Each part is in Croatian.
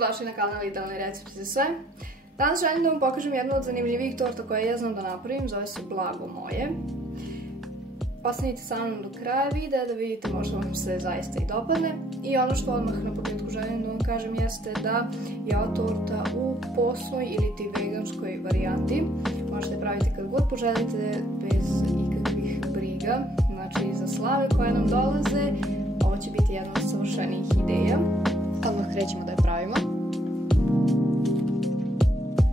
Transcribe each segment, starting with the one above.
Dobrodošli na kanal Idealni recepti za sve. Danas želim da vam pokažem jednu od zanimljivijih torta koje ja znam da napravim, zove se Blago moje. Ostanite sa mnom do kraja videa da vidite, možda vam se zaista i dopadne. I ono što odmah na početku želim da vam kažem jeste da je ova torta u postnoj ili ti veganskoj varijanti. Možete praviti kad god poželite, bez ikakvih briga. Znači za slave koje nam dolaze, ovo će biti jedna od savršenih ideja. Odmah krećemo da je pravimo.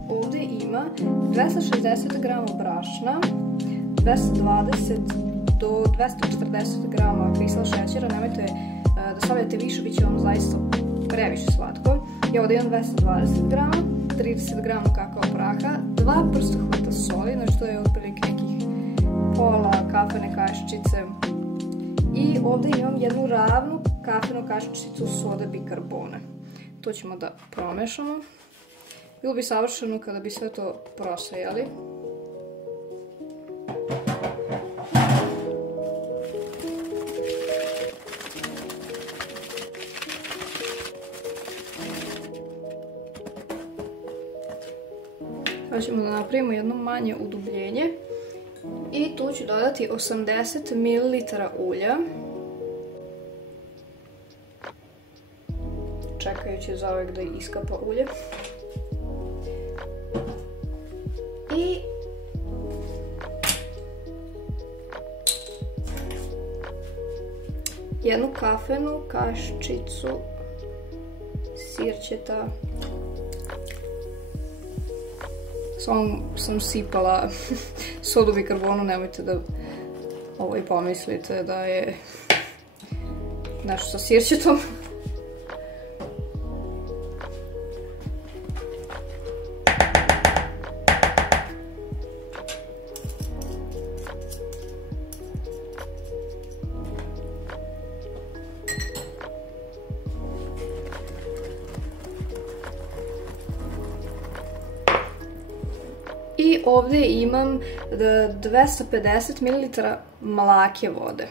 Ovdje ima 260 g brašna, 220 do 240 g kristal šećera. Nemojte da stavljate više, bit će vam zaista previše slatko. I ovdje imam 220 g, 30 g kakao praha, 2 prstohvata soli, znači to je otprilike nekih pola kafene kašičice. I ovdje imam jednu ravnu kafenu kašičicu sode bikarbone. To ćemo da promešamo. Bilo bi savršeno kada bi sve to prosejali. Sada ćemo da napravimo jedno manje udubljenje. I tu ću dodati 80 ml ulja. Čekajući za uvijek da iskapa ulje. I jednu kafenu kašičicu sirćeta. Samo sam sipala sodu bikarbonu, nemojte da pomislite da je nešto sa sirćetom. I ovdje imam 250 ml mlake vode.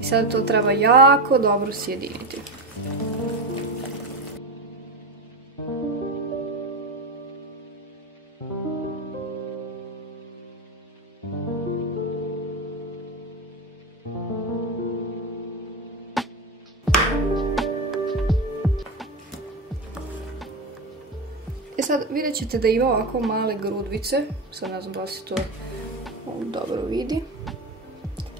I sad to treba jako dobro sjediniti. Sad vidjet ćete da ima ovako male grudvice, sad ne znam da se to dobro vidi,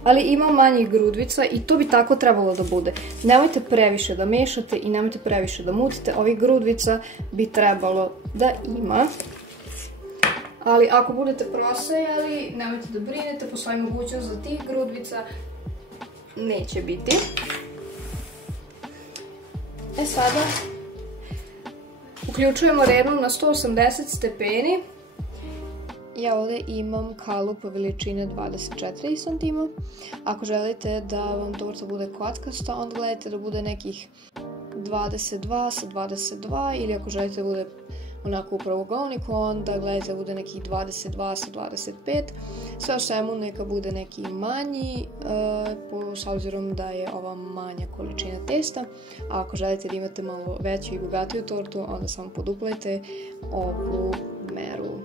ali ima manjih grudvica i to bi tako trebalo da bude. Nemojte previše da mešate i nemojte previše da mutite, ovih grudvica bi trebalo da ima. Ali ako budete prosejali, nemojte da brinete, postoji mogućnost da tih grudvica neće biti. Sada uključujemo rednu na 180 stepeni. Ja ovdje imam kalup veličine 24 cm. Ako želite da vam torta bude kockasta, onda gledajte da bude nekih 22 sa 22, ili ako želite da bude onako u pravougalniku, onda gledajte da bude nekih 22 sa 25. Sve o svemu neka bude neki manji, s obzirom da je ova manja količina testa. A ako želite da imate malo veću i bogatiju tortu, onda samo poduplajte ovu meru.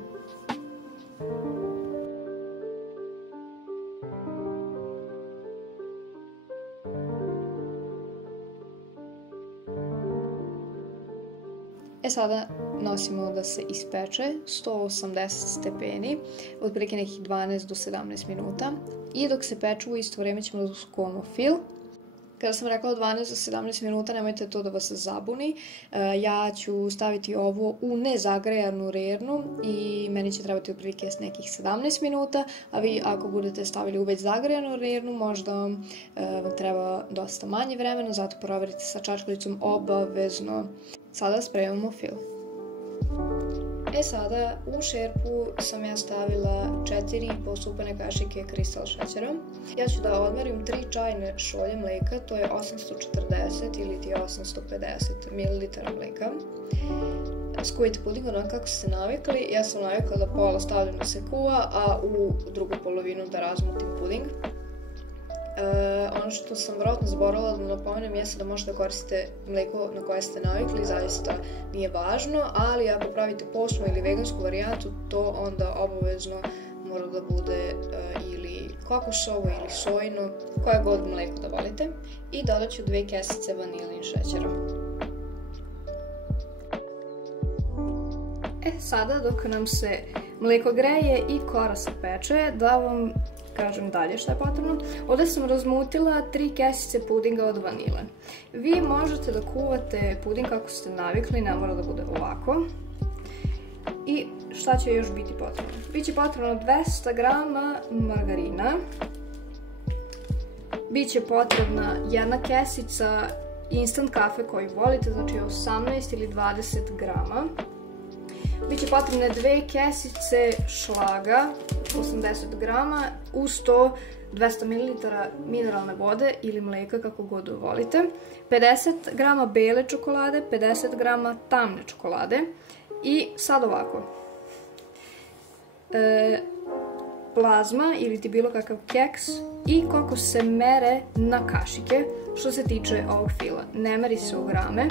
Sada nosimo da se ispeče 180 stepeni, otprilike nekih 12 do 17 minuta. I dok se peče, u isto vrijeme ćemo da uskuvamo fil. Kada sam rekla 12 do 17 minuta, nemojte to da vas zabuni. Ja ću staviti ovo u nezagrejanu rernu i meni će trebati otprilike nekih 17 minuta, a vi ako budete stavili u već zagrejanu rernu, možda vam treba dosta manje vremena, zato proverite sa čačkalicom obavezno. Sada spremamo fil. Sada u šerpu sam ja stavila 4,5 supane kašike kristal šećera. Ja ću da odmerim 3 čajne šolje mleka, to je 840 ili 850 ml mleka. Skuvajte puding onako kako ste navikli. Ja sam navikla da pola stavljam da se kuva, a u drugu polovinu da razmutim puding. Ono što sam vjerojatno zaboravila da napomenem jeste da možete koristiti mlijeko na koje ste navikli, zaista nije važno, ali ako pravite postnu ili vegansku varijantu, to onda obavezno mora da bude ili kokosovo ili sojino, koje god mlijeko da volite. I dodat ću 2 kesice vanilin šećera. Sada dok nam se mlijeko greje i kora se peče, da vam kažem dalje šta je potrebno. Ovdje sam razmutila 3 kesice pudinga od vanile. Vi možete da kuvate puding kako ste navikli, ne mora da bude ovako. I šta će još biti potrebno? Biće potrebno 200 grama margarina. Biće potrebna 1 kesica instant kafe koju volite, znači 18 ili 20 grama. Biće potrebne 2 kesice šlaga, 80 grama, uz to 200 ml mineralne vode ili mlijeka kako god volite, 50 grama bele čokolade, 50 grama tamne čokolade i sad ovako. Plazma ili ti bilo kakav keks i kokos se mere na kašike što se tiče ovog fila. Ne meri se u grame,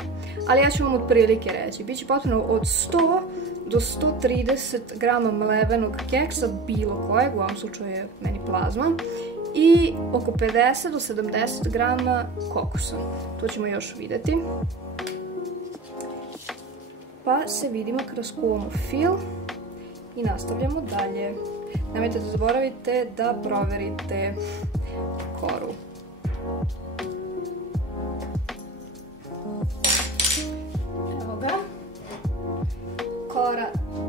ali ja ću vam otprilike reći. Biće potrebno od 100 do 130 grama mlevenog keksa, bilo kojeg, u ovom slučaju je meni plazma, i oko 50 do 70 grama kokosa. To ćemo još vidjeti. Pa se vidimo kada skuvamo fil i nastavljamo dalje. Nemojte da zaboravite da proverite koru. Evo ga. Kora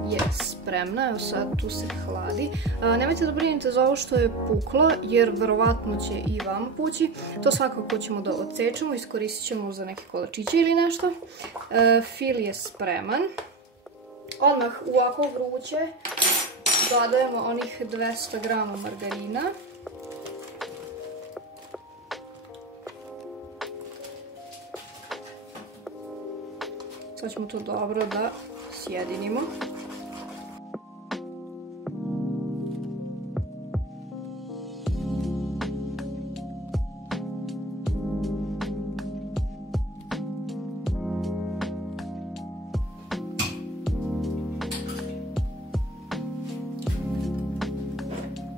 je spremna, evo sad tu se hladi. Nemojte da brinete za ovo što je puklo, jer verovatno će i vam pući. To svakako ćemo da odsečemo, iskoristit ćemo za neke kolačiće ili nešto. Fil je spreman. Odmah u ovako vruće dodajemo onih 200 grama margarina. Sad ćemo to dobro da sjedinimo.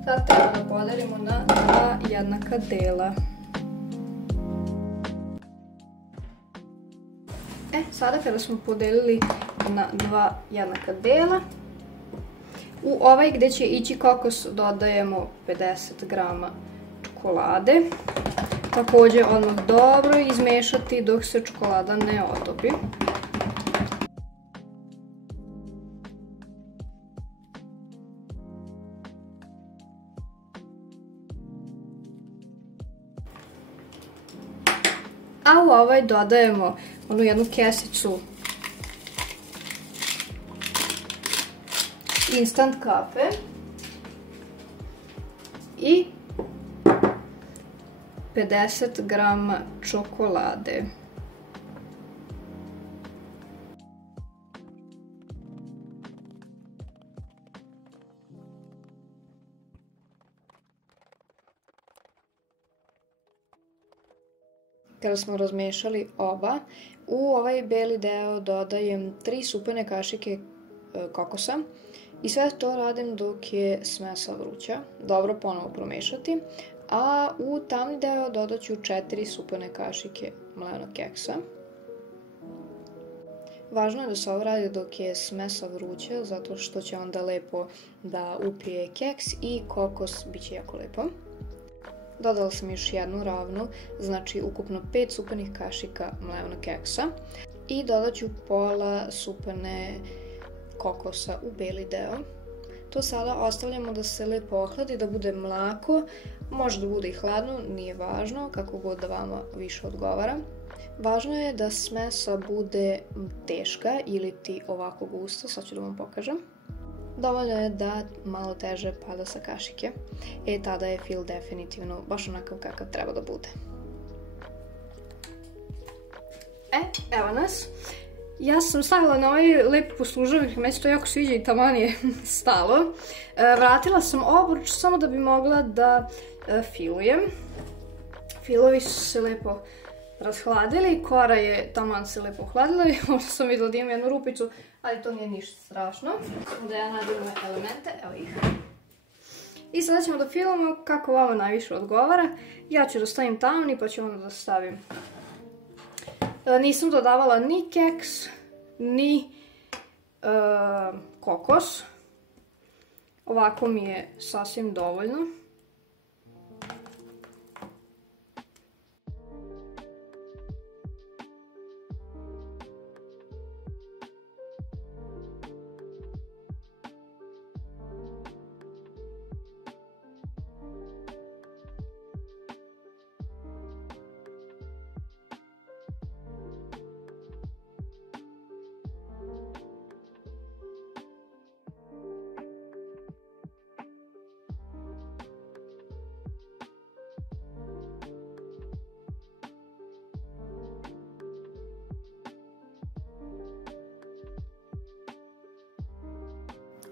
Sad treba da podelimo na 2 jednaka dela. Sada kada smo podelili na 2 jednaka dela, u ovaj gdje će ići kokos dodajemo 50 grama čokolade. Također odmah dobro izmešati dok se čokolada ne otopi. A u ovaj dodajemo onu jednu kesicu instant kafe i 50 grama čokolade. Kada smo razmešali oba, u ovaj beli deo dodajem 3 supene kašike kokosa i sve to radim dok je smesa vruća. Dobro ponovo promešati. A u tamni deo dodat ću 4 supene kašike mlevenog keksa. Važno je da se ovo radi dok je smesa vruća, zato što će onda lepo da upije keks i kokos bit će jako lepo. Dodala sam još jednu ravnu, znači ukupno 5 supenih kašika mlevenog keksa. I dodat ću pola supene kokosa u beli deo. To sada ostavljamo da se lepo ohladi, da bude mlako. Može da bude i hladno, nije važno, kako god da vama više odgovara. Važno je da smesa bude teška ili ti ovako gusto, sad ću da vam pokažem. Dovoljno je da malo teže pada sa kašike. Tada je fil definitivno baš onakav kakav treba da bude. Evo nas. Ja sam stavila na ovaj lep poslužavnik, meni se to jako sviđa i taman je stalo. Vratila sam obruč samo da bi mogla da filujem. Filovi su se lepo rashladili, kora je taman se lepo ohladila i možda sam vidjela da imam jednu rupicu, ali to nije ništa strašno. Onda ja nađem ove elemente, evo ih. I sada ćemo da filamo kako vama najviše odgovara. Ja ću da stavim tamni pa ću onda da stavim. Nisam dodavala ni keks, ni kokos. Ovako mi je sasvim dovoljno.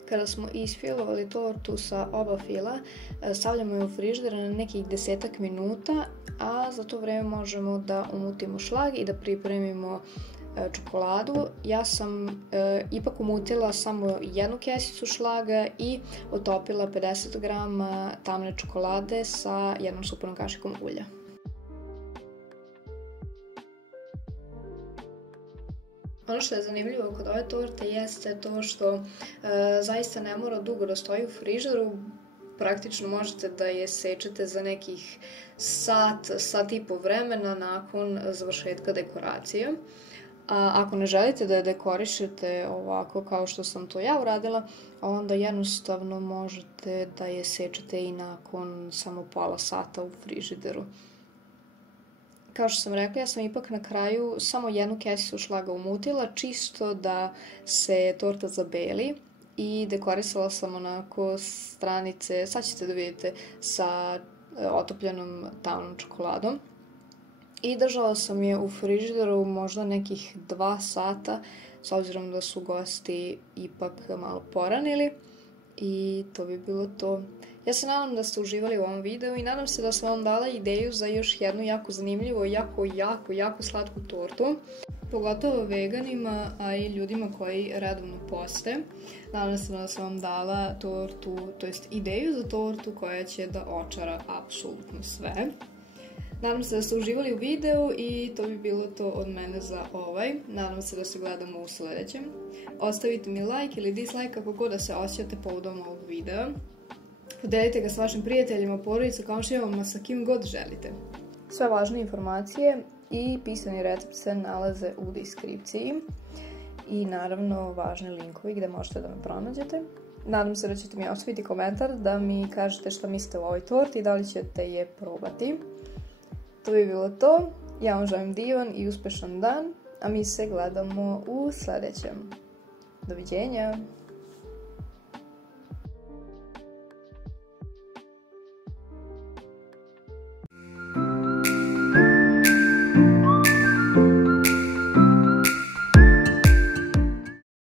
Kada smo isfilovali tortu sa oba fila, stavljamo je u frižider na nekih 10 minuta, a za to vreme možemo da umutimo šlag i da pripremimo čokoladu. Ja sam ipak umutila samo jednu kesicu šlaga i otopila 50 g tamne čokolade sa jednom supanom kašikom ulja. Ono što je zanimljivo kod ove torte jeste to što zaista ne mora dugo da stoji u frižideru. Praktično možete da je sečete za nekih sat i po vremena nakon završetka dekoracije. A ako ne želite da je dekorišete ovako kao što sam to ja uradila, onda jednostavno možete da je sečete i nakon samo pola sata u frižideru. Kao što sam rekla, ja sam ipak na kraju samo jednu kesicu šlaga umutila, čisto da se torta zabeli i dekorisala sam onako stranice, sad ćete da vidite, sa otopljenom tamnom čokoladom. I držala sam je u frižideru možda nekih 2 sata, s obzirom da su gosti ipak malo poranili. I to bi bilo to. Ja se nadam da ste uživali u ovom videu i nadam se da sam vam dala ideju za još jednu jako zanimljivu i jako slatku tortu. Pogotovo veganima, a i ljudima koji redovno poste. Nadam se da sam vam dala tortu, to jest ideju za tortu koja će da očara apsolutno sve. Nadam se da ste uživali u videu i to bi bilo to od mene za ovaj. Nadam se da se gledamo u sljedećem. Ostavite mi like ili dislike kako god da se osjećate povodom ovog videa. Podelite ga s vašim prijateljima, porodicom, komšijama, sa kim god želite. Sve važne informacije i pisani recept se nalaze u deskripciji. I naravno važni linkovi gdje možete da me pronađete. Nadam se da ćete mi ostaviti komentar da mi kažete šta mislite o ovoj torti i da li ćete je probati. To bi bilo to. Ja vam želim divan i uspešan dan, a mi se gledamo u sljedećem. Doviđenja!